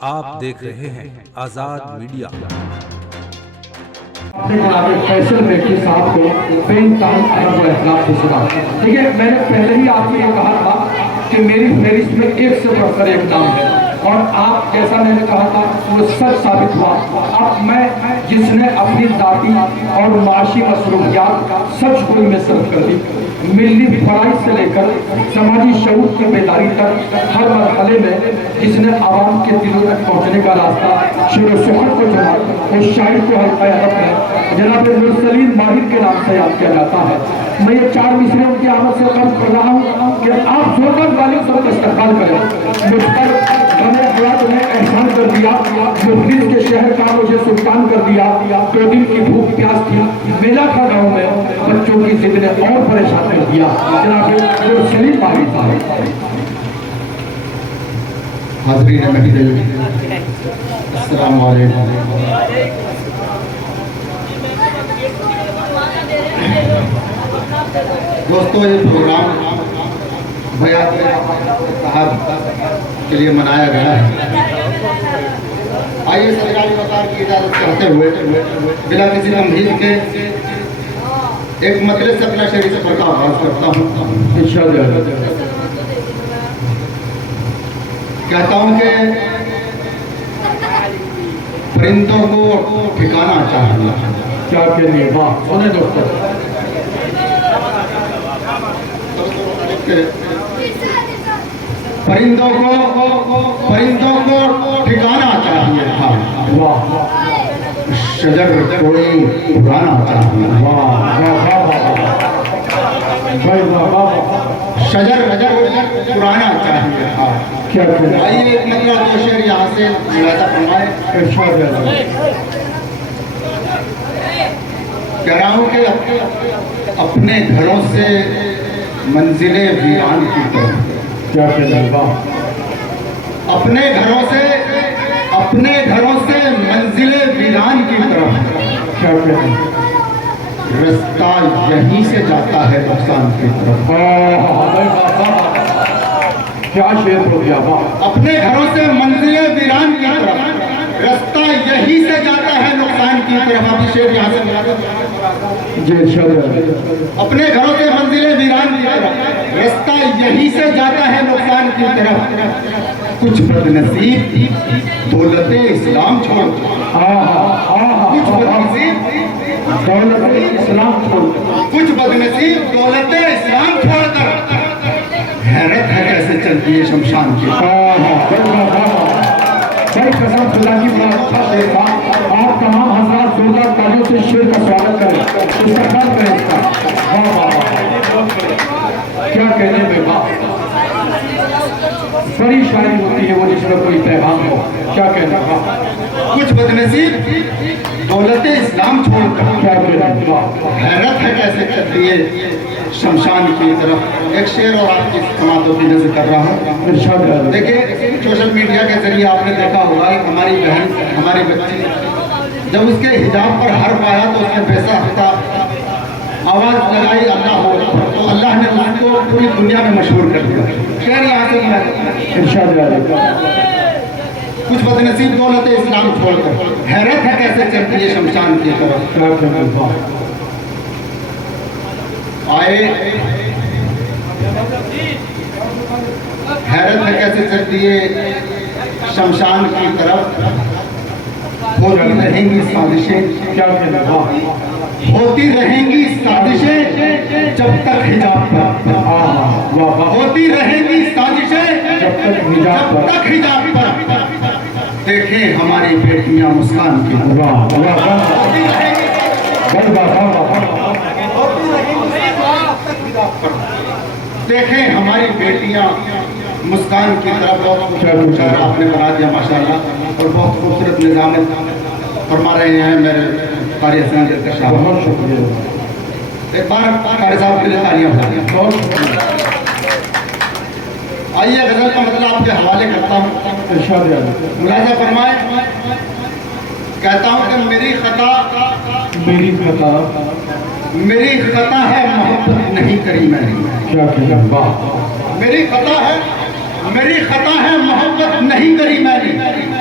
آپ دیکھ رہے ہیں آزاد میڈیا۔ جناب فیصل میکی صاحب کو بے انتہا ادب و احترام سے سنا۔ ٹھیک ہے، میں نے پہلے ہی آپ کو یہ کہا تھا کہ میری فہرست میں ایک سے بڑھ کر ایک نام ہے، اور آپ جیسا میں نے کہا تھا وہ سچ ثابت ہوا۔ اب میں جس نے اپنی ذاتی اور معاشی مصروفیات سچ کوئی میں صرف کر دی، ملی فرائض سے لے کر سماجی شعور کی بیداری تک ہر مرحلے میں جس نے عوام کے دلوں تک پہنچنے کا راستہ شعر و سخن کو چنا، اس شاعر کو حلقہ ادب میں جناب مرسلین ماہر کے نام سے یاد کیا جاتا ہے۔ میں یہ چار مصرے ان کی آمد سے قبض کر رہا ہوں کہ آپ زوربند والے سب کا استقبال کریں۔ مجھ پر غم حیات نے احسان کر دیا، مفلس کے شہر کا مجھے سلطان کر دیا۔ 2 دن کی بھوک پیاس تھی، میلا تھا گاؤں میں، بچوں کی ضد نے اور پریشان کر دیا۔ جناب مرسلین ماہر صاحب۔ حاضرین مہدی، السلام علیکم۔ دوستو، یہ پروگرام بیات اتحاد کے لیے منایا گیا ہے۔ آئیے سرکاری وقار کی اجازت کرتے ہوئے بلا کسی تمہید کے ایک مطلب سے اپنا شعری سفر کا آغاز کرتا ہوں۔ کہتا ہوں کہ پرندوں کو ٹھکانا چاہیے۔ کیا کہنے واہ، سنیں دوستو، پرندوں کو ٹھکانا چاہیے تھا، شجر کوئی اگانا چاہیے، شجر پرانا چاہیے تھا۔ آئیے ایک مطلب 2 شعر یہاں سے ملاحظہ فرمائے۔ کہہ رہا ہوں کہ اپنے گھروں سے منزل ویران کی طرف، کیا کہنے واہ، اپنے گھروں سے منزل ویران کی طرف، کیا کہنے، رستہ یہیں سے جاتا ہے نقصان کی طرف۔ کیا شعر ہو گیا واہ۔ اپنے گھروں سے منزل ویران کی طرف، رستہ یہیں سے جاتا ہے نقصان کی طرف۔ آپ شعر یہاں سے ملا جی ارشاد۔ اپنے گھروں سے منزل ویران کی طرف، رستہ یہیں سے جاتا ہے نقصان کی طرف۔ کچھ بد نصیب دولت اسلام چھوڑ، کچھ بد نصیب دولت اسلام چھوڑ، کچھ بد نصیب دولت اسلام چھوڑ کر، حیرت ہے کیسے چلتی ہے شمشان کی۔ بھائی قسم خدا کی بڑا اچھا شعر تھا۔ آپ تمام حضرات زوردار تالیوں سے شعر کا سواگت کریں، استقبال کریں اس کا۔ واہ واہ واہ، کیا کہنے میں واہ، بڑی شاعری ہوتی ہے وہ جس میں کوئی پیغام ہو۔ کیا کہنا واہ، کچھ بد نصیب دولت اسلام چھوڑ کر، کیا کہنا واہ، حیرت ہے کیسے چلتی ہے شمشان کی طرف۔ ایک شعر اور آپ کی سماعتوں کی نظر کر رہا ہوں۔ ارشاد۔ دیکھیں، سوشل میڈیا کے ذریعے آپ نے دیکھا ہوگا کہ ہماری بہن، ہماری بچی جب اس کے حجاب پر حرف آیا تو اس نے بے ساختہ آواز لگائی اللہ ہو، تو اللہ نے اس کو پوری دنیا میں مشہور کر دیا۔ شعر یہاں سے ملا، ارشاد۔ کچھ بد نصیب دولت اسلام چھوڑ کر، حیرت ہے کیسے چلتی ہے شمشان کی طرف۔ کیا کہنا واہ، آئے حیرت ہے کیسے چلتی ہے شمشان کی طرف، ہوتی رہیں گی سازشیں، کیا کہنا واہ، ہوتی رہیں گی سازشیں جب تک حجاب پر، ہوتی رہیں گی سازشیں جب تک حجاب پر، دیکھیں ہماری بیٹیاں مسکان کی طرف، واہ واہ واہ، دیکھیں ہماری بیٹیاں مسکان کی طرف۔ بہت شعر آپ نے بنا دیا ماشاءاللہ، اور بہت خوبصورت نظام فرما رہے ہیں میرے قاری حسین جلکر صاحب۔ بہت شکریہ، ایک بار قاری صاحب کے لیے تالیاں بجائیں۔ بہت شکریہ۔ آئیے غزل کا مطلب آپ کے حوالے کرتا ہوں، ارشاد۔ ملاحظہ فرمائیں۔ کہتا ہوں کہ میری خطا میری خطا ہے محبت نہیں کری میں نے، کیا کہنا واہ، میری خطا ہے محبت نہیں کری میں نے،